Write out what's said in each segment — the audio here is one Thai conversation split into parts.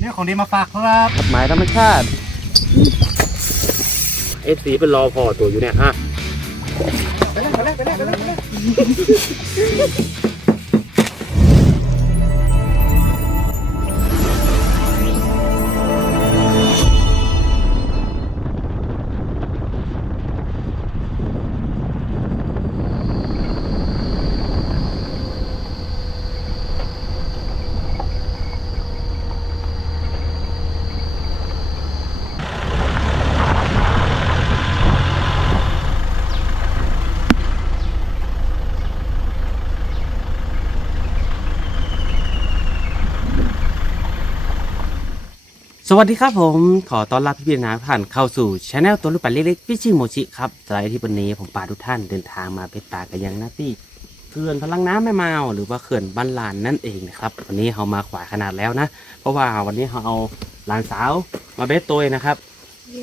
เนี่ยของดีมาฝากครับหมายธรรมชาติเอฟซีเป็นรอพอตัวอยู่เนี่ยฮะไปเลยไปเลยไปเลยไปเลย สวัสดีครับผมขอต้อนรับพี่พีนาผ่านเข้าสู่ช anel ตัวลูกปัดเล็กๆพี่ชื่อโมชิครับสไลด์ที่วันนี้ผมปาทุกท่านเดินทางมาเป็นปากันยังน้าที่เขื่อนพลังน้ำแม่มาวหรือว่าเขื่อนบ้านลานนั่นเองนะครับวันนี้เรามาขวายขนาดแล้วนะ เพราะว่าวันนี้เราเอาหลานสาวมาเบสตัวนะครับ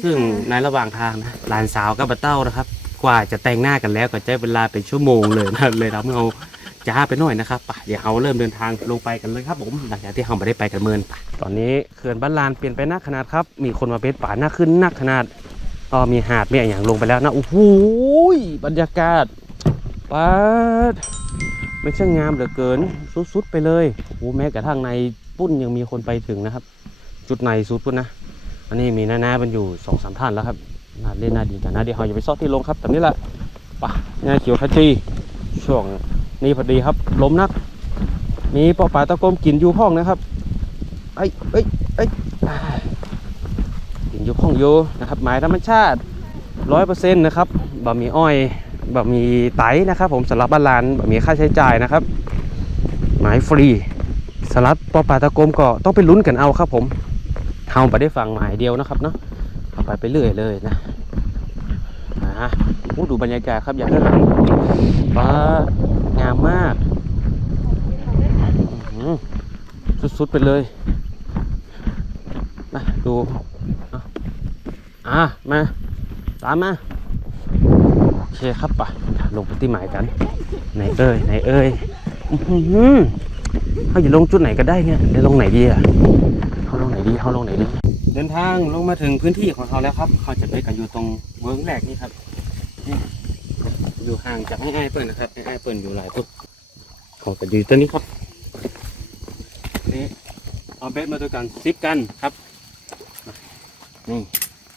ซึ่งในระหว่างทางนะหลานสาวกับบัตเต้านะครับ กว่าจะแต่งหน้ากันแล้วก็ใช้เวลาเป็นชั่วโมงเลยนะเลยทำให้เรา จ้าไปหน่อยนะครับไปเดี๋ยวเราเริ่มเดินทางลงไปกันเลยครับผมหลังจากที่เราไม่ได้ไปกันเมินไปตอนนี้เขื่อนบ้านลานเปลี่ยนไปนักขนาดครับ มีคนมาเบสป่าหน้าขึ้นนักขนาดก็มีหาดมีอะไรอย่างลงไปแล้วนะโอ้โหบรรยากาศป้าดไม่ใช่งงามเหลือเกินสุดๆไปเลยโอ้แม้กระทั่งในปุ้นยังมีคนไปถึงนะครับ จุดในสุดปุ้นนะ อันนี้มีน้าๆมันอยู่สองสามท่านแล้วครับน่าเล่นน่าดีกันนะเดี๋ยวเราอย่าไปซอที่ลงครับแต่นี้แหละป่ะงานเขียวขจีช่วง นี้พอดีครับล้มนัก มีปอปลาตะกรมกินอยู่ห้องนะครับไอ้ยเอ้ยเอ้ยอ่ากินอยู่ห้องอยู่นะครับหมายธรรมชาติร้อยเปอร์เซ็นต์นะครับบะหมี่อ้อยบะหมี่ไตนะครับผมสำหรับบ้านลานบะหมี่ค่าใช้จ่ายนะครับ หมายฟรีสลัดปอปลาตะกรมก็ต้องไปลุ้นกันเอาครับผมเฮาไปได้ฟังหมายเดียวนะครับเนาะเอาไปไปเรื่อยเลยนะอ่าดูบรรยากาศครับอย่างนั้นฟ้า งามมากสุดๆไปเลยมาดูอะมาตามมาโอเคครับป่ะลงไปที่หมายกันไหนเอ้ยไหนเอ้ยอื้อหือเขาจะลงจุดไหนก็ได้เนี่ยเดี๋ยวลงไหนดีอะเขาลงไหนดีเขาลงไหนดีเดินทางลงมาถึงพื้นที่ของเขาแล้วครับ เขาจะไปกันอยู่ตรงเวิร์กแรกนี่ครับนี่ อยู่ห่างจากให้ไอ้เปิ่นนะครับให้ไอ้เปิ่นอยู่หลายตุ๊กเขาจะอยู่ตัวนี้ครับนี่เอาเบสมาด้วยกันซิปกันครับนี่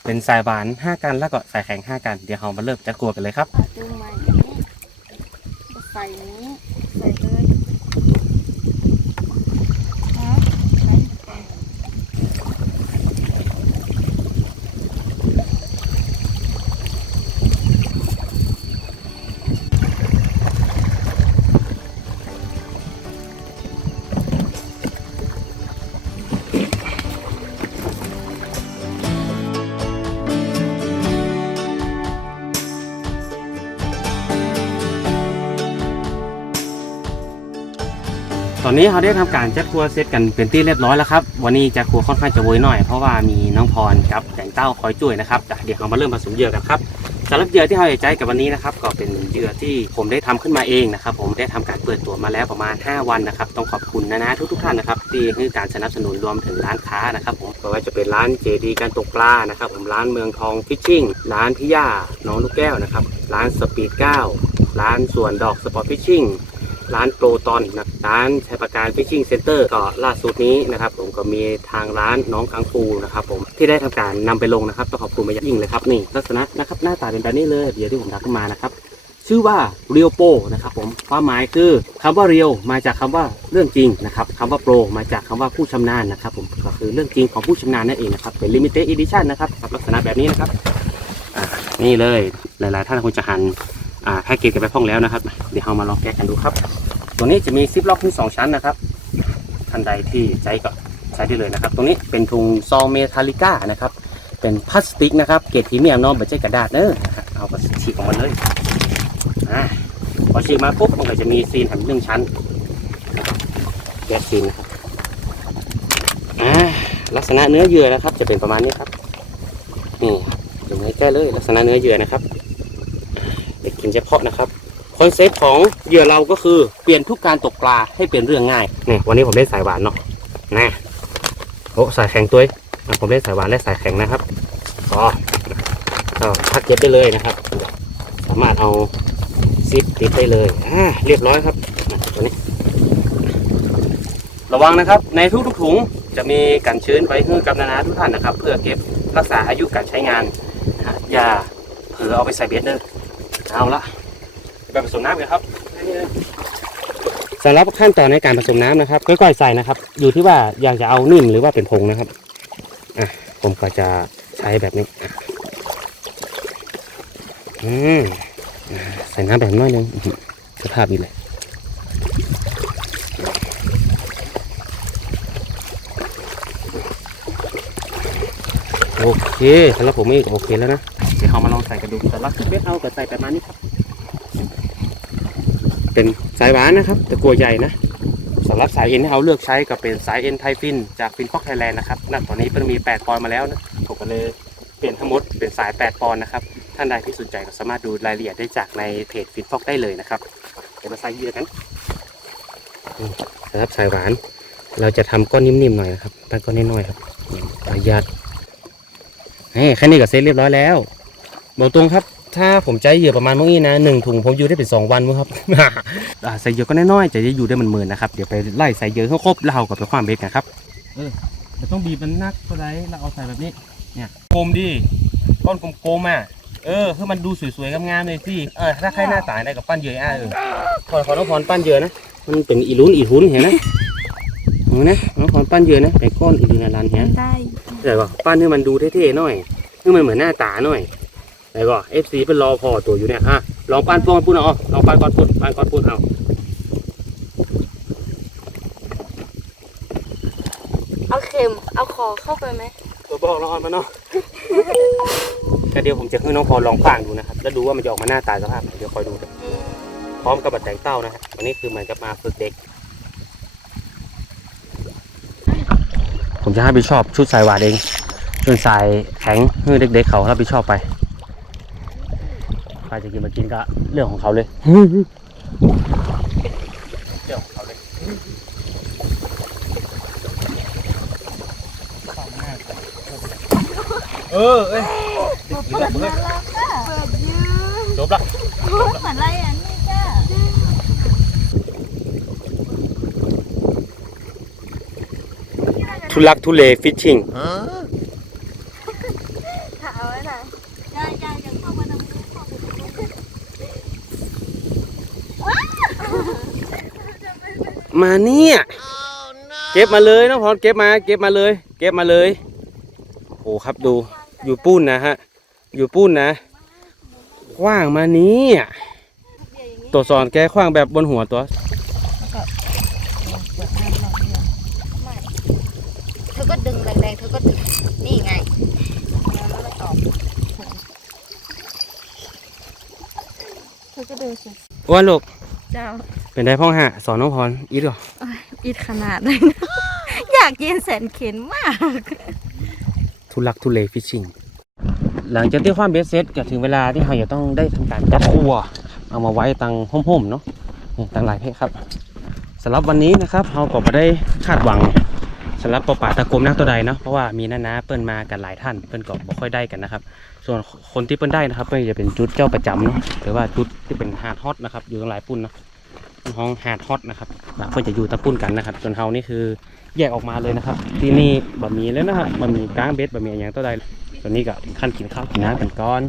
เป็นสายหวานห้ากันแล้วก็สายแข็งห้ากันเดี๋ยวเรามาเริ่มจัดกลัวกันเลยครับดูมาอย่างนี้ใส่นี้ ตอนนี้เขาได้ทำการจัดครัวเซตกันเป็นที่เรียบร้อยแล้วครับ วันนี้จัดครัวค่อนข้างจะโวยหน่อยเพราะว่ามีน้องพรกับแต่งเต้าคอยช่วยนะครับเดี๋ยวเรามาเริ่มผสมเหยื่อกันครับสำหรับเหยื่อที่เราจะใช้กับวันนี้นะครับก็เป็นเหยื่อที่ผมได้ทำขึ้นมาเองนะครับ ผมได้ทำการเปิดตัวมาแล้วประมาณ 5 วันนะครับ ต้องขอบคุณนะนะทุกๆท่านนะครับที่ให้การสนับสนุนรวมถึงร้านค้านะครับผมไม่ว่าจะเป็นร้านเจดีการตกปลานะครับ ผมร้านเมืองทองฟิชชิ่งร้านพิย่าน้องลูกแก้วนะครับร้านสปีดเก้าร้านสวนดอกสปอร์ตฟิชชิ่ง ร้านโปรตอนนะร้านชัยประการฟิชชิ่งเซ็นเตอร์ก็ล่าสุดนี้นะครับผมก็มีทางร้านน้องคังฟูนะครับผมที่ได้ทำการนำไปลงนะครับต้องขอบคุณมาอย่างยิ่งเลยครับนี่ลักษณะนะครับหน้าตาเป็นแบบนี้เลยเดี๋ยวที่ผมทำขึ้นมานะครับชื่อว่าเรียวโปนะครับผมความหมายคือคำว่าเรียวมาจากคำว่าเรื่องจริงนะครับคำว่าโปรมาจากคำว่าผู้ชำนาญนะครับผมก็คือเรื่องจริงของผู้ชำนาญนั่นเองนะครับเป็นลิมิเต็ดอีดิชั่นนะครับลักษณะแบบนี้นะครับนี่เลยหลาย ๆ ท่านคงจะหันแพ็กเกจกันไปพ้องแล้วนะครับ เดี๋ยวเรามาลองแกะกันดูครับ ตัวนี้จะมีซิปล็อกที่สองชั้นนะครับท่านใดที่ใช้ก็ใช้ได้เลยนะครับ ตรงนี้เป็นถุงซองเมทัลลิก้านะครับ เป็นพลาสติกนะครับเกรดพรีเมียมเนาะไม่ใช่กระดาษเนอะเอาไปฉีกออกมาเลยอ่าพอฉีกมาปุ๊บมันก็จะมีซีนแถมหนึ่งชั้นนะครับแกะซีนนะครับอ่าลักษณะเนื้อเยื่อนะครับ จะเป็นประมาณนี้ครับนี่ดูให้แก้เลย ลักษณะเนื้อเยื่อนะครับเด็กกินเฉพาะนะครับ คอนเซ็ปต์ของเหยื่อเราก็คือเปลี่ยนทุกการตกปลาให้เป็นเรื่องง่ายนี่วันนี้ผมเล่นสายหวานเนาะนะโอ้สายแข็งตัวผมเล่นสายหวานและสายแข็งนะครับอ๋อก็พักเก็บได้เลยนะครับ สามารถเอาซิปติดได้เลยอ่าเรียบร้อยครับตัวนี้ ระวังนะครับ ในทุกๆถุงจะมีกันชื้นไว้ให้กับนานาทุกท่านนะครับ เพื่อเก็บรักษาอายุการใช้งาน อย่าเผลอเอาไปใส่เบสเด้อเอาละ ไปผสมน้ำกันครับสำหรับขั้นตอนในการผสมน้ำนะครับค่อยๆใส่นะครับ อยู่ที่ว่าอยากจะเอานิ่มหรือว่าเป็นผงนะครับอะผมก็จะใช้แบบนี้อะอืมอะใส่น้ำแบบน้อยหนึงอื้อหือสภาพนี้เลยโอเคสำหรับผมนี่โอเคแล้วนะเดี๋ยวเรามาลองใส่กันดูแต่ละเม็ดเอาแต่ใส่ประมาณนี้ครับ เป็นสายหวานนะครับแต่กลัวใหญ่นะสำหรับสายเอ็นที่เราเลือกใช้ก็เป็นสายเอ็นไทฟินจากฟินฟอกไทยแลนด์นะครับณตอนนี้มันมี 8 ปอนด์มาแล้วนะผมก็เลยเปลี่ยนทั้งหมดเป็นสาย 8 ปอนด์นะครับท่านใดที่สนใจก็สามารถดูรายละเอียดได้จากในเพจฟินฟอกได้เลยนะครับเดี๋ยวมาใส่เยื่อกันสำหรับสายหวาน เราจะทำก้อนนิ่มๆหน่อยนะครับปั้นก้อนน้อยๆครับประหยัดนี่แค่นี้ก็เสร็จเรียบร้อยแล้วบอกตรงครับ ถ้าผมใจเหยื่อประมาณพวกนี้นะหนึ่งถุงผมอยู่ได้เป็นสองวันมั้งครับอ่าใส่เหยื่อก็น้อยๆจะได้อยู่ได้มันหมื่นๆนะครับเดี๋ยวไปไล่ใส่เหยื่อให้ครบแล้วเราก็ไปความเบ็ดกันครับเออมันต้องบีบมันนักเท่าไรเราเอาใส่แบบนี้เนี่ยกลมดิก้อนกลมๆอะเออคือมันดูสวยๆงามๆเลยสิเออถ้าใครหน้าตายได้กับปั้นเหยื่ออะเออขอขอน้องพรปั้นเหยื่อนะมันเป็นอีลุ้นอีทุนเห็นไหมเห็นไหมน้องพรปั้นเหยื่อนะเป็นก้อนอีลูนารันเห็นไหมได้แต่ว่าปั้นให้มันดูเท่ๆหน่อยให้มันเหมือนหน้าตาหน่อย แต่ก็เอฟซีเป็นรอพอตัวอยู่เนี่ยอะลองปั้นฟองปุ้นเอาลองปั้นก้อนปุ้นปั้นก้อนปุ้นเอาเอาเข็มเอาคอเข้าไปไหมตัวบอกน้องออนมาเนาะแต่เดี๋ยวผมจะให้น้องพอลองขว้างดูนะครับ แล้วดูว่ามันจะออกมาหน้าตาสภาพไหนเดี๋ยวคอยดูกันพร้อมกับบัตรแต่งเต้านะครับวันนี้คือมันจะมาฝึกเด็ก ผมจะให้ไปชอบชุดสายหวานเองส่วนสายแข็งให้เด็กๆเขารับผิดชอบไปใครจะกินมากินก็เรื่องของเขาเลย เรื่องของเขาเลยเออเอ้ยเปิดมาแล้วค่ะเปิดยืนจบละเหมือนอะไรอะนี่จ้าทุลักทุเลฟิชชิ่ง ถ้าเอาไว้ไหนยายยายยังเข้ามาตรงนี้เข้ามาตรงนี้ มาเนี่ย เก็บมาเลยน้องพรเก็บมา เก็บมาเลย เก็บมาเลย โอ้ครับดู อยู่ปุ้นนะฮะ อยู่ปุ้นนะคว้างมาเนี่ยเดี๋ยวอย่างนี้ตัวสอนแกคว้างแบบบนหัวตัวเธอก็ดึงแรงๆเธอก็ดึงนี่ไงแล้วไม่ออกเธอก็ดึงสิว่าลูกเจ้า เป็นได้พ่องหะสอนน้องพรอีกเหรออิดขนาดเลยนะ อยากกินแสนเข็นมาก ทุลักทุเลฟิชชิ่งหลังจากที่ความเบสเซ็ตก็ถึงเวลาที่เราจะต้องได้ทำการจัดครัว เอามาไว้ตังห่มๆเนาะนี่ตังหลายเพศครับสำหรับวันนี้นะครับเราก็ไม่ได้คาดหวังสำหรับปลาป่าตะกรมนักตัวใดเนาะเพราะว่ามีน้านาๆเปิ้นมากันหลายท่านเปิ้นก็บ่ค่อยได้กันนะครับ ส่วนคนที่เปิ้นได้นะครับเปิ้นจะเป็นจุดเจ้าประจำเนาะหรือว่าจุดที่เป็นฮาร์ดฮอตนะครับอยู่ตรงหลายปุ้นเนาะเป็น ห้องหาดฮอตนะครับเพิ่นจะอยู่ตะปุ้นกันนะครับส่วนเฮานี่คือแยกออกมาเลยนะครับ ที่นี่บะหมี่แล้วนะครับบะหมี่กลางเบสบะหมี่อย่างตัวใดตอนนี้ก็ถึงขั้นกินข้าวกินน้ำกันก่อน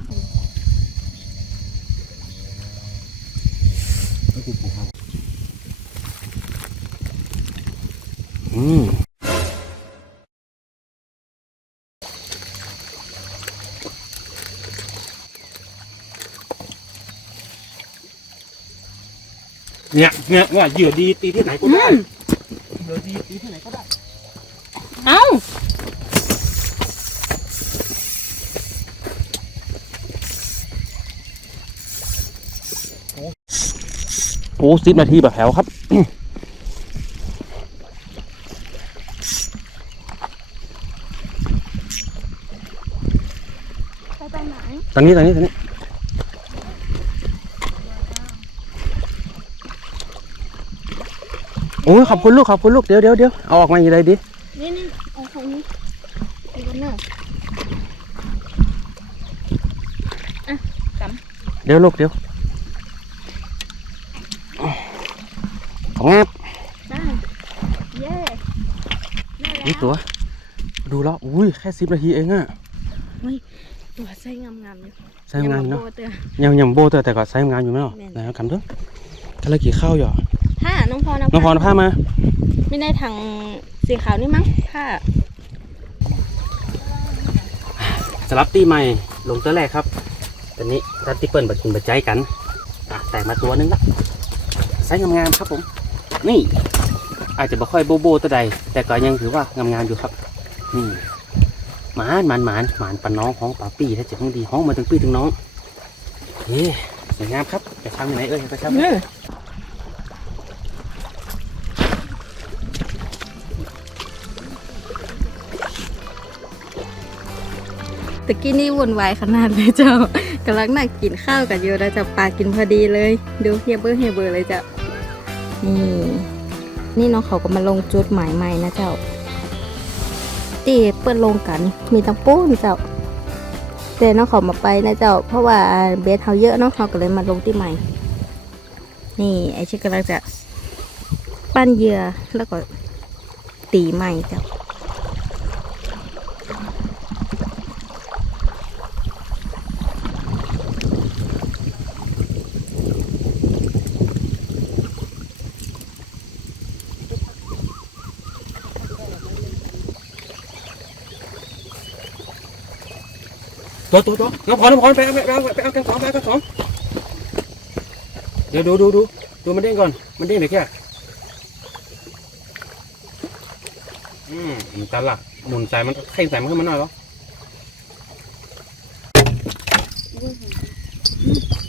อืม เนี่ยเนี่ยว่าเหยื่อดีตีที่ไหนก็ได้เหยื่อดีตีที่ไหนก็ได้ เอ้าโอ้สิบนาทีแบบแถวครับไปไปไหนตอนนี้ตอนนี้ตอนนี้ อ้ยขอบคุณลูกขอบคุณลูกเดี๋ยวเดี๋ยวเดี๋ยวเอาออกมาอย่างไรดินี่นี่โอ้โหางนี้ไปกันเนอะเดี๋ยวลูกเดี๋ยวของงาบได้เย้ได้นี่แล้วตัว ดูแล้วอุ้ยแค่สิบนาทีเองอะตัวไส้งามๆอยู่ใช้งานอยู่เนาะอย่มโบเตือยังยังโบเตอร์แต่ก็ใช้งานอยู่ไหมเนาะแม่นไหนเอากำด้วยกำลังกี่ข้าวอยู่อะผ้า น้องพรน้องพรเอาผ้ามา ไม่ได้ทางสีขาวนี่มั้งผ้าสลับตีใหม่ลงตัวแรกครับตอนนี้รัตติเปิลบัดกินบัดใจกันอะแต่มาตัวนึงละไซส์งามๆครับผม นี่ อาจจะบ่ค่อยโบโบตัวใด แต่ก็ยังถือว่างามๆอยู่ครับ นี่หมานหมานหมานหมานปันน้องห้องป่าปี้ถ้าเจะห้องดีห้องมาถึงปี้ถึงน้องเฮ้สวยงามครับไปทำที่ไหนเอ่ยไปครับ ตะกี้นี่วุ่นวายขนาดเลยเจ้ากำลังนั่งกินข้าวกับโยแล้วจะปลากินพอดีเลย ดูเฮียเบอร์เฮียเบอร์เลยเจ้านี่นี่น้องเขาก็มาลงจุดหมายใหม่นะเจ้าตีเปิดลงกัน มีตังปูนเจ้าแต่น้องเขามาไปนะเจ้า เพราะว่าเบสเขาเยอะเนาะเขาก็เลยมาลงที่ใหม่ นี่ไอชิกำลังจะปั้นเหยื่อแล้วก็ตีใหม่เจ้า ตัวตัวตัวน้องพรน้องพรไปเอาไปเอาไปเอากันสองไปเอากันสองเดี๋ยวดูดูดูดูมันเด้งก่อน มันเด้งเดี๋ยวแค่อืมมันจะหลักหมุนใส่มันเข่งใส่มันขึ้นมาหน่อยหรอ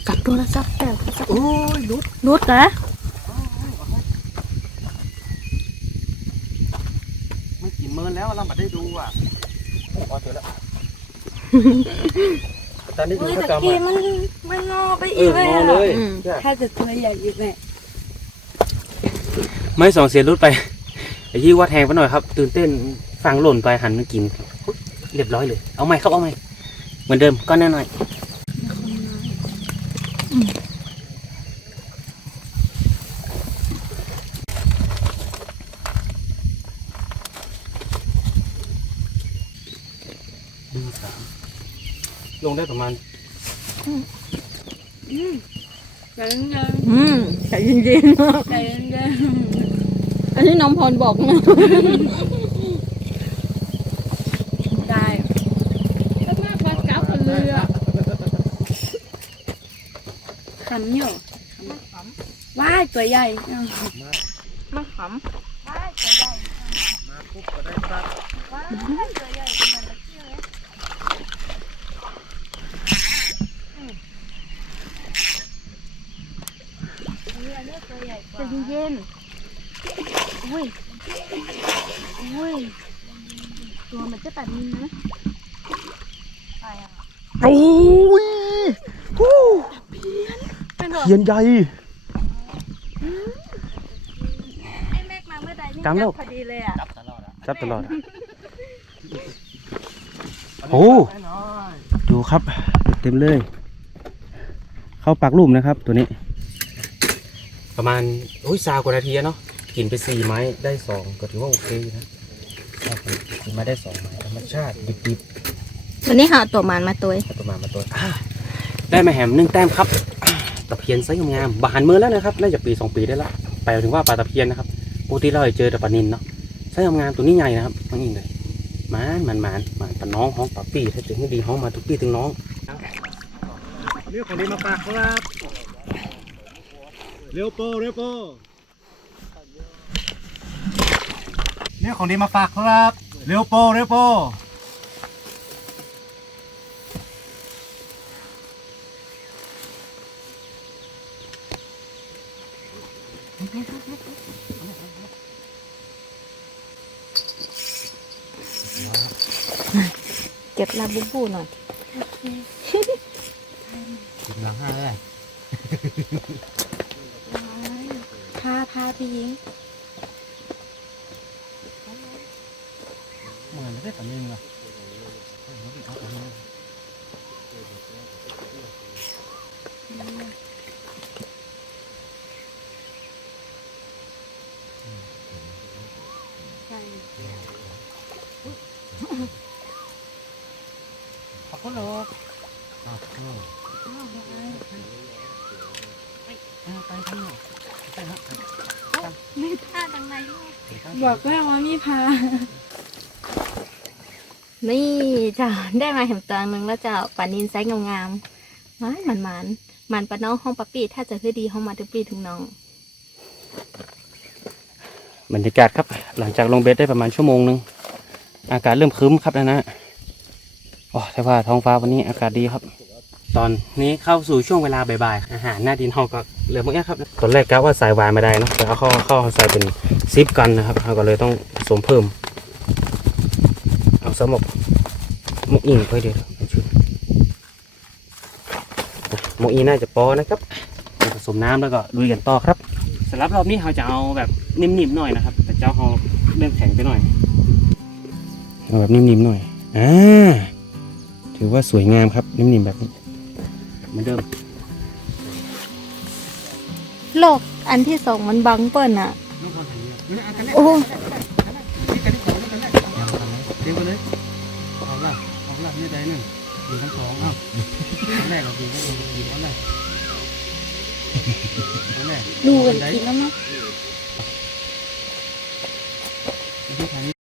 กับโทรศัพท์แต่โทรศัพท์โอ้ยลุดรุดเหรอไม่กี่เมินแล้วเราไม่ได้ดูอะพอเจอแล้ว ตอนนี้ดูเฮ้ยเขาตะจำกี้อะมันมันงอไปเออีอกเลยงออะเลยอืมถ้าจะตัวใหญ่อีกเลยไม่สองเสียรุดไปไอ้ยี่ว่าแทงไปหน่อยครับ ตื่นเต้นฟังหล่นไปหันมากินเรียบร้อยเลย เอาไหมครับเอาไหมเหมือนเดิมก้อนแน่หน่อย ดูสาม ลงได้ประมาณใจเย็นอืมใจเย็นๆใจเย็นๆอันนี้น้องพรบอกนะๆได้ก็มาปลาเก๋าคนเรือขำอยู่ว้ายตัวใหญ่อ้าวมันขใจเย็นๆ อุ้ยอุ้ย ตัวมันจะตัดนินนะโอ้ยฮู้เป็นหรอเขียนใหญ่ ไอ้แม็กมาเมื่อใดนี่จำแล้วพอดีเลยอะจับตลอดอะโอ้ดูครับ เต็มเลย เข้าปากลุ่มนะครับ ตัวนี้ ประมาณโอ้ยซาวกว่านาทีอะเนาะ กินไปสี่ไม้ได้สองก็ถือว่าโอเคอยู่นะครับกินมาได้สองไม้ธรรมชาติดิบวันนี้หาตัวมันมาตัวๆเอาตัวมามาตัวอ่าได้มาแหมหนึ่งแต้มครับอ่าตะเพียนไซส์งามๆบานมือแล้วนะครับน่าจะปีสองปีได้ละไปถึงว่าปลาตะเพียนนะครับปกติเราจะเจอแต่ปลานินเนาะไซส์งามๆตัวนี้ใหญ่นะครับตัวนี้เลยหมานหมานหมานหมานปลาน้องห้องปลาปี้ถ้าถึงให้ดีห้องมาทุกปี้ถึงน้องเรียกของดีมาฝากครับเร็วโปเร็วโป เรียกของดีมาฝากครับ เร็วโปเร็วโปเก็บลาบูบูหน่อยกินหลังห้าเลยพาพาพี่หญิง เหมือน ได้สำเนียงเหรอเอาไปเอาไปเอาไปใช่ขอบคุณลูกเอาเอาอ้าวยังไงเอาไปทางโน้นไปฮะไปไม่พลาดทางไหนลูกไปทางบอกแล้วว่ามีพา นี่จ้ะได้มาเห็นตัวหนึ่งแล้วจ้ะปลานินไซส์งามๆมันมันมันมันปลาน้องห้องปลาปีถ้าจะคือดีห้องมาถึงปีถึงน้อง บรรยากาศครับ หลังจากลงเบ็ดได้ประมาณชั่วโมงหนึงอากาศเริ่มครึ้มครับแล้วนะโอ้แต่ว่าท้องฟ้าวันนี้อากาศดีครับ ตอนนี้เข้าสู่ช่วงเวลาบ่ายๆอาหารหน้าดินเฮาก็เหลือเมื่อกี้ครับตอนแรกกะว่าใส่วายไม่ได้เนอะแต่เอาเข้าเข้าใส่เป็นซิปกันนะครับเราก็เลยต้องผสมเพิ่ม เอาสมบหมกอิงไปเดี๋ยวเอาชุดหมกอิงน่าจะพอนะครับผสมน้ำแล้วก็ลุยกันต่อครับสำหรับรอบนี้เราจะเอาแบบนิ่มๆหน่อยนะครับ แต่เจ้าเขาเริ่มแข็งไปหน่อยเอาแบบนิ่มๆหน่อยอ่าถือว่าสวยงามครับนิ่มๆแบบนี้เหมือนเดิมโลกอันที่สองมันบังเปิ้ลอะโอ้ เอาละนี่ใดนั่นยิงทั้งสองเอาอันแรกเรายิงก็ยิงยิงอันแรกอันแรกดูกันกินแล้วมั้งที่ทางนี้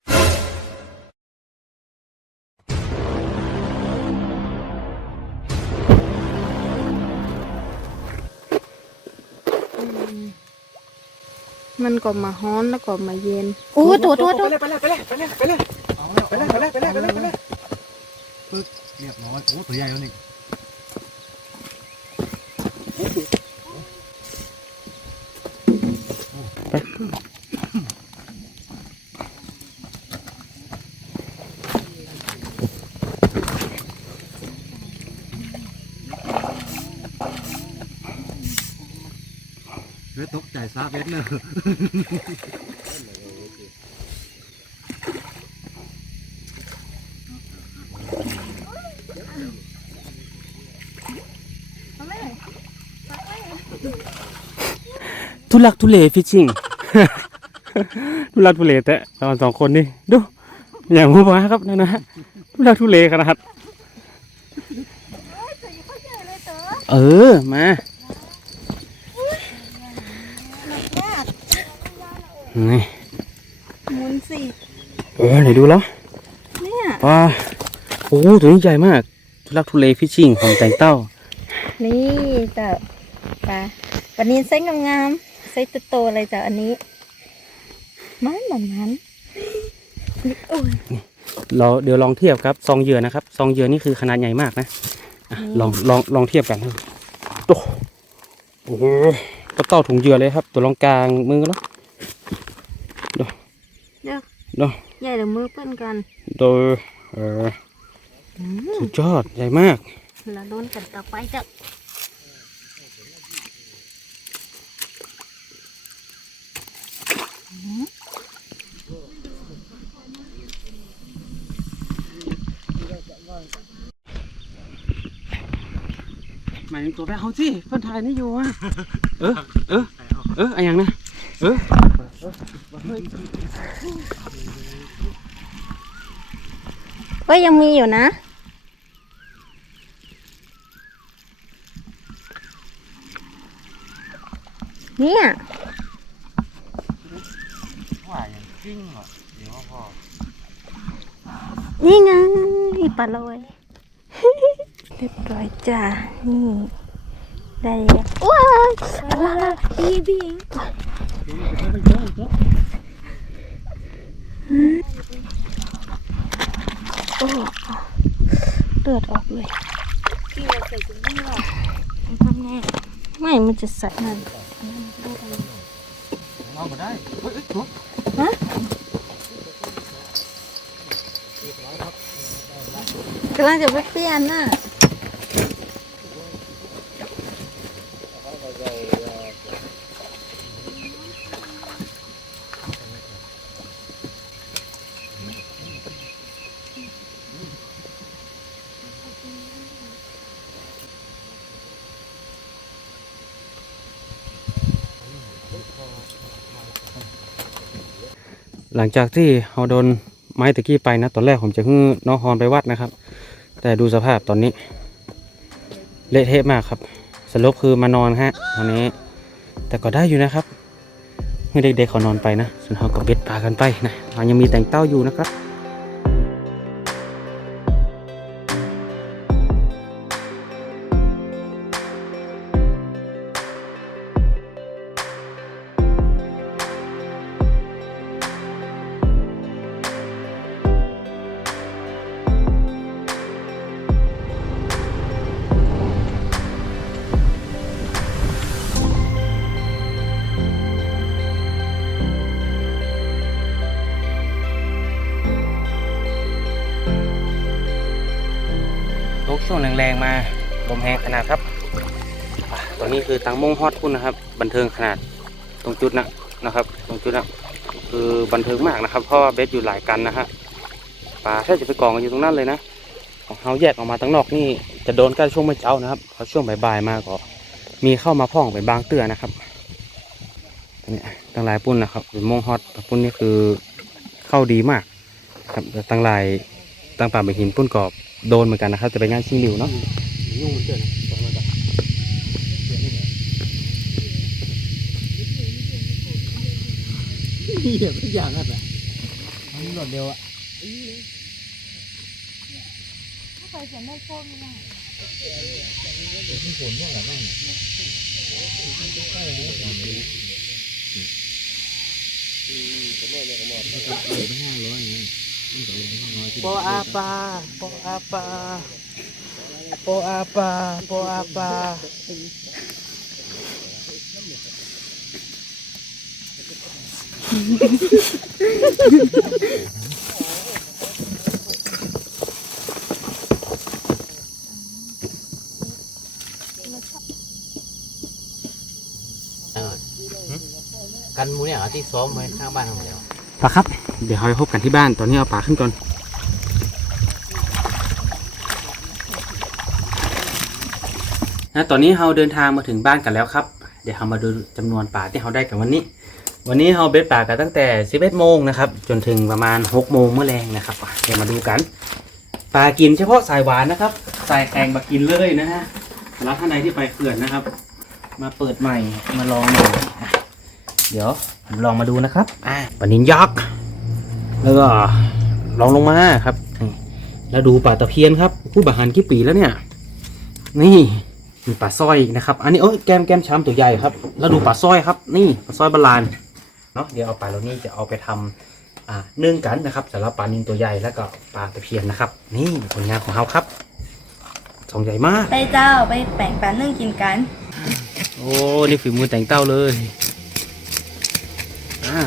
มันก็มาฮ้อนแล้วก็มาเย็นโอ้ตัวตัวตัวไปเลยไปเลยไปเลยไปเลยไปเลยเอาแล้วไปเลยไปเลยไปเลยไปเลยไปเลยปึ๊บเรียบร้อยโอ้ตัวใหญ่แล้วนี่เลือดตกใจซาเวสเลย ทุลักทุเลฟิชชิ่ง ทุลักทุเลแต่ตอนสองคนนี่ดูอย่างผู้ว่าครับนั่นนะฮะทุลักทุเลขนาดเออมานี่หมุนสิเออไหนดูแล้วเนี่ยว้าโอ้โหตัวนี้ใหญ่มากทุลักทุเลฟิชชิ่งของแต่งเต้า นี่จ้ะปลาปลานินไซส์งามๆไซส์โตๆเลยจ้ะอันนี้มันมันมันโอ้ยเราเดี๋ยวลองเทียบครับซองเหยื่อนะครับซองเหยื่อนี่คือขนาดใหญ่มากนะอะอืมลองลองลองเทียบกันโอ้โอ้โหก็เต้าถุงเหยื่อเลยครับ ตัวรองกลางมือแล้วเดี๋ยวเนาะใหญ่หรือมือเปิ้นกันโดยเอออืมสุดยอดใหญ่มากแล้วโดนกันต่อไปจ้ะ หมายถึง ตัวแม่เขาสิเพิ่นถ่ายนี่อยู่อะเออเออเอออะไรอย่างนะเออก็ยังมีอยู่นะ เนี่ยว่าอย่างจริงเหรอเดี๋ยวพ่อนี่ไงปลาลอยเรียบร้อยจ้า นี่ ได้แล้วว้ายอะไรบีบีโอ้เลือดออกเลยพี่เราใส่ถุงมือหรอมันทำแน่ไม่มันจะใส่นั่นเอามาได้เฮ้ยเอ้ยถูกกำลังจะไปเปลี่ยนน่ะ หลังจากที่เราโดนไม้ตะกี้ไปนะตอนแรกผมจะขึ้นน้องฮอนไปวัดนะครับ แต่ดูสภาพตอนนี้ เละเทะมากครับสรุปคือมานอนฮะตอนนี้ แต่ก็ได้อยู่นะครับเมื่อเด็กๆเขานอนไปนะส่วนเราก็เบ็ดปลากันไปนะเรายังมีแต่งเต้าอยู่นะครับ ตกช่วงแรงๆมาลมแรงขนาดครับตอนนี้คือตังมงฮอตพุ่นนะครับ บันเทิงขนาดตรงจุดนะนะครับ ตรงจุดนะคือบันเทิงมากนะครับ เพราะว่าเบสอยู่หลายกันนะฮะปลาแทบจะไปกองกันอยู่ตรงนั้นเลยนะของเขาแยกออกมาตั้งนอกนี่จะโดนกันช่วงเมื่อเช้านะครับพอช่วงบ่ายๆมาก็มีเข้ามาพ่องไปบางเตื้อนะครับเนี่ยตั้งลายปุ้นนะครับเป็นมงฮอตปุ้นนี่คือเข้าดีมาก ครับตั้งลายตั้งป่าไปหินปุ้นกรอบ โดนเหมือนกันนะครับ จะเป็นงานชิงหลิวเนาะยุ่งมันเกิดตอนมาจากเหี้ยทุกอย่างอะแบบมันหลดเดียวอะโปอาปาโปอาปาโปอาปาโปอาปากันมูเนี่ยที่ซ้อมไว้ข้างบ้านของเราปลาครับ เดี๋ยวเราพบกันที่บ้าน ตอนนี้เอาปลาขึ้นก่อน นะตอนนี้เราเดินทางมาถึงบ้านกันแล้วครับ เดี๋ยวเรามาดูจำนวนปลาที่เราได้กันวันนี้ วันนี้เราเบ็ดปลากันตั้งแต่ 11โมงนะครับ จนถึงประมาณ 6 โมงเมื่อแรงนะครับ เดี๋ยวมาดูกัน ปลากินเฉพาะสายหวานนะครับ สายแข็งมากินเลยนะฮะสำหรับท่านใดที่ไปเขื่อนนะครับ มาเปิดใหม่ มาลองหม่อะเดี๋ยวผมลองมาดูนะครับ อ่าปลานินยักษ์ แล้วก็ลองลงมาครับนี่แล้วดูปลาตะเพียนครับผู้บาหันกี่ปีแล้วเนี่ย นี่มีปลาสร้อยอีกนะครับ อันนี้เอ้ยแก้มแก้มช้ำตัวใหญ่ครับ แล้วดูปลาสร้อยครับ นี่ปลาสร้อยบาลานเนาะเดี๋ยวเอาปลาเหล่านี้จะเอาไปทำอ่านึ่งกันนะครับสำหรับปลานินตัวใหญ่แล้วก็ปลาตะเพียนนะครับ นี่ผลงานของเราครับสองใหญ่มากไปเจ้าไปแบ่งปันนึ่งกินกัน โอ้นี่ฝีมือแต่งเต้าเลยอ่า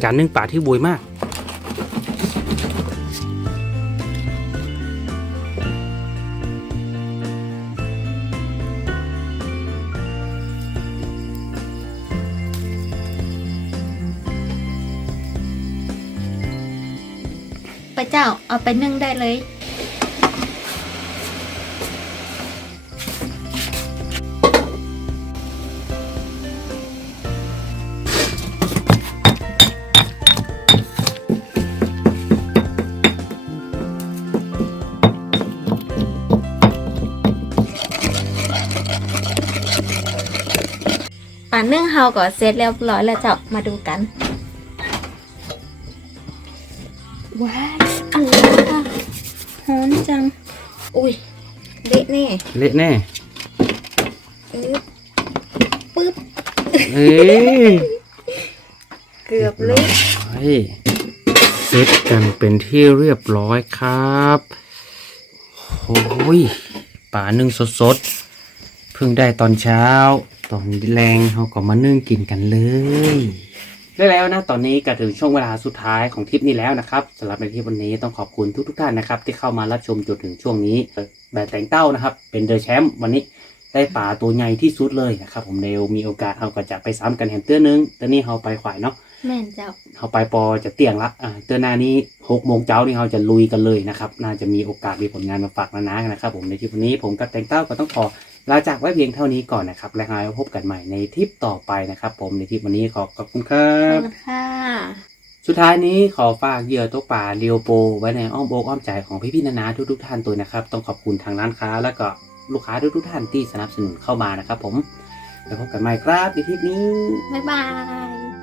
เป็นการนึ่งปลาที่บวยมากไปเจ้าเอาไปนึ่งได้เลย ป่านนึ่งเฮาก็เสร็จเรียบร้อยแล้วเจ้ามาดูกัน ว้ายอะไรอะหอมจัง อุ้ยเละแน่เละแน่เออปึ๊บเอ้ยเกือบเละเฮ้ยเสร็จกันเป็นที่เรียบร้อยครับโอ้ยปลานึ่งสดๆเพิ่งได้ตอนเช้า ตอนแรงเขาก็มานึ่งกินกันเลยได้แล้วนะตอนนี้ก็ถึงช่วงเวลาสุดท้ายของทริปนี้แล้วนะครับสำหรับในทริปวันนี้ต้องขอบคุณทุกๆท่านนะครับ ที่เข้ามารับชมจนถึงช่วงนี้แบบแต่งเต้านะครับ เป็นเดอะแชมป์วันนี้ได้ป่าตัวใหญ่ที่สุดเลยนะครับผมเร็วมีโอกาสเราก็จะไปซ้ำกันแฮมเตอร์นึงตอนนี้เราไปขวายเนาะแม่นเจ้าเขาไปปอจะเตียงละอ่าเตือนหน้านี้หกโมงเช้านี่เขาจะลุยกันเลยนะครับ น่าจะมีโอกาสมีผลงานมาฝากนานากันนะครับ ผมในทริปวันนี้ผมกับแตงเต้าก็ต้องขอ ลาจากไว้เพียงเท่านี้ก่อนนะครับ และเราพบกันใหม่ในทริปต่อไปนะครับ ผมในทริปวันนี้ขอขอบคุณครัขอบบคุณค่ะสุดท้ายนี้ขอฝากเหยื่อตกป่าเรียวโป ไว้ในอ้อมอกอ้อมใจของพี่ๆนานาทุกๆท่านตัวนะครับ ต้องขอบคุณทางร้านค้า แล้วก็ลูกค้าทุกๆท่านที่สนับสนุนเข้ามานะครับ ผมแล้วพบกันใหม่ครับในทริปนี้บ๊ายบาย